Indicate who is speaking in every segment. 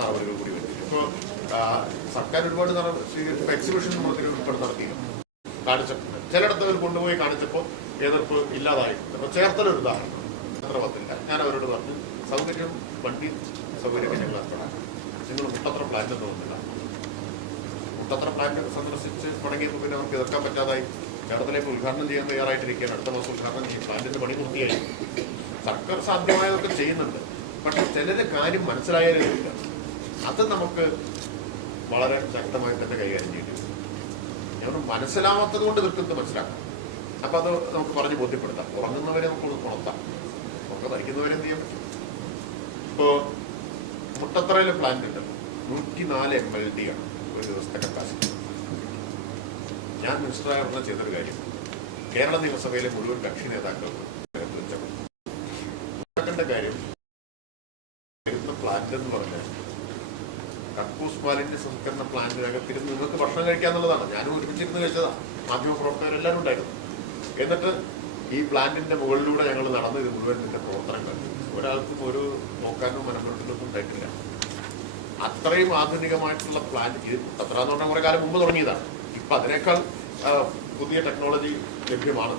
Speaker 1: നടപടികൾ കൂടി വരും ഇപ്പോൾ സർക്കാർ ഒരുപാട് എക്സിബിഷൻ നമ്മൾ ഉൾപ്പെടെ നടത്തിയിരുന്നു കാണിച്ചപ്പോൾ ചിലയിടത്ത് അവർ കൊണ്ടുപോയി കാണിച്ചപ്പോൾ എതിർപ്പ് ഇല്ലാതായിട്ടുണ്ട്. അപ്പോൾ ചേർത്തലൊരു ഉദാഹരണം. പത്രപത്തില്ല ഞാൻ അവരോട് പറഞ്ഞു സൗകര്യം വണ്ടി സൗകര്യം ഞങ്ങൾ നിങ്ങൾ മുട്ടത്ര പ്ലാന്റ് തോന്നുന്നില്ല മുട്ടത്ര പ്ലാന്റ് സന്ദർശിച്ച് തുടങ്ങിയപ്പോൾ പിന്നെ നമുക്ക് എതിർക്കാൻ പറ്റാതായി. കേരളത്തിലേക്ക് ഉദ്ഘാടനം ചെയ്യാൻ തയ്യാറായിട്ടിരിക്കുകയാണ്. അടുത്ത മാസം ഉദ്ഘാടനം ചെയ്യും. പ്ലാന്റിന്റെ പണി പൂർത്തിയായി. സർക്കാർ സാധ്യമായതൊക്കെ ചെയ്യുന്നുണ്ട്. പക്ഷെ ചിലര് കാര്യം മനസ്സിലായാലില്ല അത് നമുക്ക് വളരെ ശക്തമായി തന്നെ കൈകാര്യം ചെയ്യേണ്ടി വരും. ഞാൻ മനസ്സിലാവാത്തത് കൊണ്ട് നിൽക്കുന്നത് മനസ്സിലാക്കാം. അപ്പൊ അത് നമുക്ക് പറഞ്ഞ് ബോധ്യപ്പെടുത്താം. ഉറങ്ങുന്നവരെ നമുക്ക് ഉണർത്താം. നമുക്ക് ധരിക്കുന്നവരെ എന്ത് ചെയ്യാൻ പറ്റും? ഇപ്പോ മുട്ടത്തറയിലെ പ്ലാന്റ് ഉണ്ട്. നൂറ്റി നാല് എം എൽ ഡി ആണ്. ഒരു ദിവസത്തെ കപ്പാസിറ്റി ഞാൻ മിനിസ്റ്ററായ ഉടനെ ചെയ്തൊരു കാര്യം. കേരള നിയമസഭയിലെ മുഴുവൻ കക്ഷി നേതാക്കൾക്ക് കാര്യം വരുന്ന പ്ലാന്റ് എന്ന് പറഞ്ഞാൽ കക്കൂസ് മാലിന്യ സംസ്കരണ പ്ലാന്റിനകത്തിരുന്ന് നിങ്ങൾക്ക് ഭക്ഷണം കഴിക്കാന്നുള്ളതാണ് ഞാനും ഒരുമിച്ചിരുന്ന് കഴിച്ചതാണ് മാധ്യമ പ്രവർത്തകരെല്ലാവരും ഉണ്ടായിരുന്നു. എന്നിട്ട് ഈ പ്ലാന്റിന്റെ മുകളിലൂടെ ഞങ്ങൾ നടന്ന് ഇത് മുഴുവൻ ഇതിന്റെ പ്രവർത്തനം കണ്ടു. ഒരാൾക്കും ഒരു നോക്കാനോ മനസ്സിലൊന്നും ഉണ്ടായിട്ടില്ല. അത്രയും ആധുനികമായിട്ടുള്ള പ്ലാന്റ് ഇത് അത്ര എന്ന് പറഞ്ഞാൽ കുറെ കാലം മുമ്പ് തുടങ്ങിയതാണ്. ഇപ്പൊ അതിനേക്കാൾ പുതിയ ടെക്നോളജി ലഭ്യമാണ്.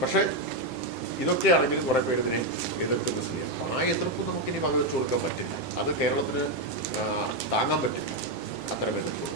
Speaker 1: പക്ഷെ ഇതൊക്കെയാണെങ്കിൽ കുറെ പേര് ഇതിനെ എതിർക്കുന്ന സ്ഥിതിയാണ്. ആ എതിർപ്പ് നമുക്ക് ഇനി വകവെച്ചു കൊടുക്കാൻ പറ്റില്ല. അത് കേരളത്തിന് ആ, താങ്ങാൻ പറ്റില്ല അത്തരം എതിർപ്പ്